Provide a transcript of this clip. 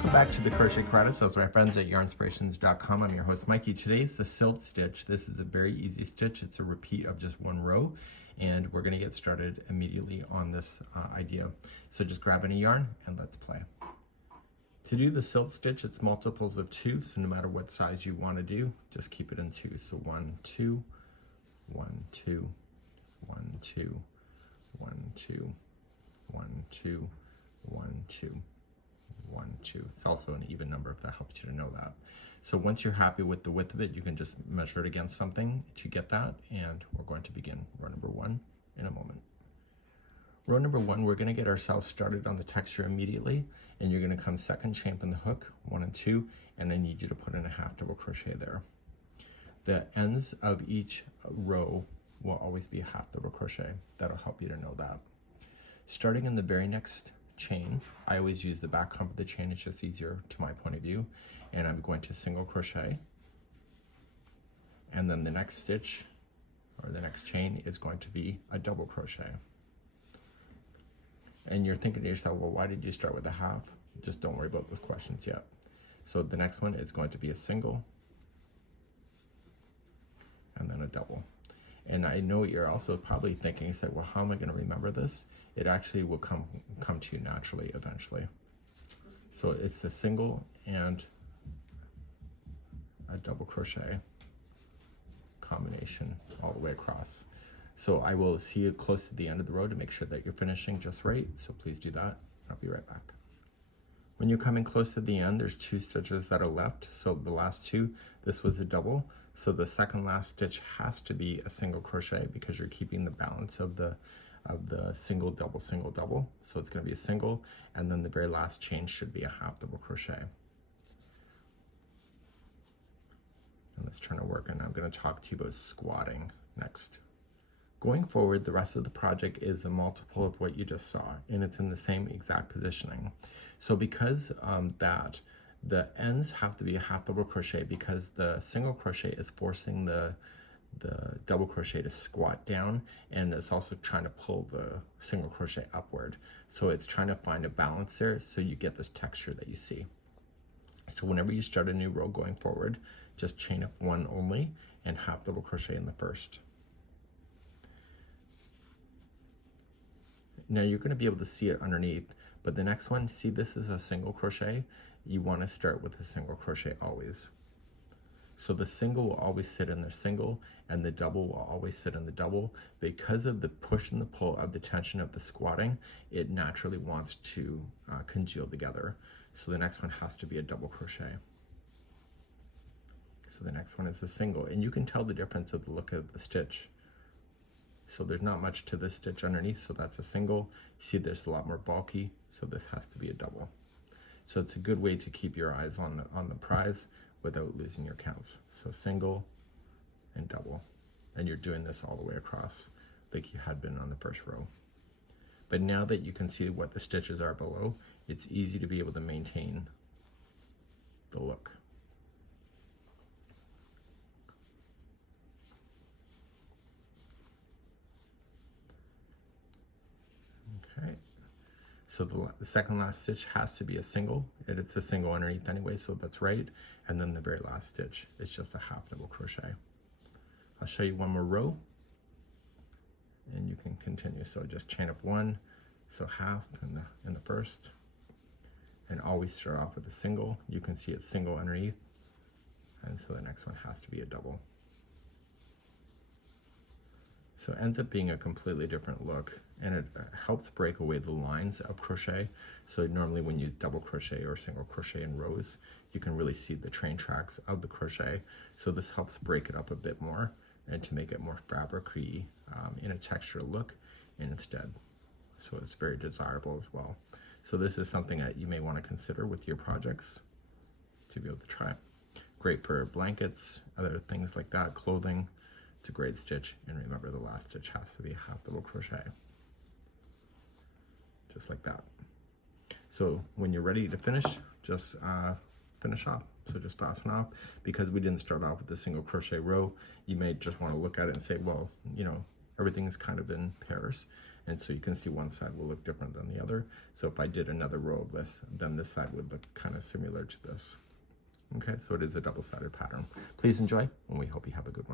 Welcome back to the Crochet Credits. Those are my friends at yarnspirations.com. I'm your host Mikey. Today's the silt stitch. This is a very easy stitch. It's a repeat of just one row, and we're going to get started immediately on this idea. So just grab any yarn and let's play. To do the silt stitch, it's multiples of 2, so no matter what size you want to do, just keep it in 2. So 1, 2, 1, 2, 1, 2, 1, 2, 1, 2, 1, 2. 1, 2. It's also an even number if that helps you to know that. So once you're happy with the width of it, you can just measure it against something to get that, and we're going to begin row number 1 in a moment. Row number 1, we're going to get ourselves started on the texture immediately, and you're going to come second chain from the hook, 1 and 2, and I need you to put in a half double crochet there. The ends of each row will always be a half double crochet. That'll help you to know that. Starting in the very next chain, I always use the back hump of the chain, it's just easier to my point of view, and I'm going to single crochet, and then the next stitch or the next chain is going to be a double crochet. And you're thinking to yourself, well, why did you start with a half? Just don't worry about those questions yet. So the next one is going to be a single and then a double. And I know you're also probably thinking, say, well, how am I going to remember this? It actually will come to you naturally eventually. So it's a single and a double crochet combination all the way across. So I will see you close to the end of the row to make sure that you're finishing just right. So please do that. I'll be right back. When you're coming close to the end, there's 2 stitches that are left. So the last 2, this was a double. So the second last stitch has to be a single crochet because you're keeping the balance of the single, double, single, double. So it's going to be a single, and then the very last chain should be a half double crochet. And let's turn to work, and I'm going to talk to you about squatting next. Going forward, the rest of the project is a multiple of what you just saw, and it's in the same exact positioning. So because that the ends have to be a half double crochet, because the single crochet is forcing the double crochet to squat down, and it's also trying to pull the single crochet upward. So it's trying to find a balance there so you get this texture that you see. So whenever you start a new row going forward, just chain up 1 only and half double crochet in the first. Now you're going to be able to see it underneath, but the next one, see, this is a single crochet. You want to start with a single crochet always. So the single will always sit in the single, and the double will always sit in the double. Because of the push and the pull of the tension of the squatting, it naturally wants to congeal together. So the next one has to be a double crochet. So the next one is a single, and you can tell the difference of the look of the stitch. So there's not much to this stitch underneath, so that's a single. You see there's a lot more bulky, so this has to be a double. So it's a good way to keep your eyes on the prize without losing your counts. So single and double. And you're doing this all the way across like you had been on the first row. But now that you can see what the stitches are below, it's easy to be able to maintain the look. Okay, so the second last stitch has to be a single. It's a single underneath anyway, so that's right. And then the very last stitch is just a half double crochet. I'll show you one more row, and you can continue. So just chain up 1, so half in the first, and always start off with a single. You can see it's single underneath, and so the next one has to be a double. So it ends up being a completely different look, and it helps break away the lines of crochet. So normally when you double crochet or single crochet in rows, you can really see the train tracks of the crochet. So this helps break it up a bit more and to make it more fabric-y in a texture look instead. So it's very desirable as well. So this is something that you may want to consider with your projects to be able to try. Great for blankets, other things like that, clothing. It's a great stitch, and remember the last stitch has to be a half double crochet, just like that. So when you're ready to finish, just finish off. So just fasten off. Because we didn't start off with a single crochet row, you may just want to look at it and say, well, you know, everything is kind of in pairs. And so you can see one side will look different than the other. So if I did another row of this, then this side would look kind of similar to this. Okay, so it is a double-sided pattern. Please enjoy, and we hope you have a good one.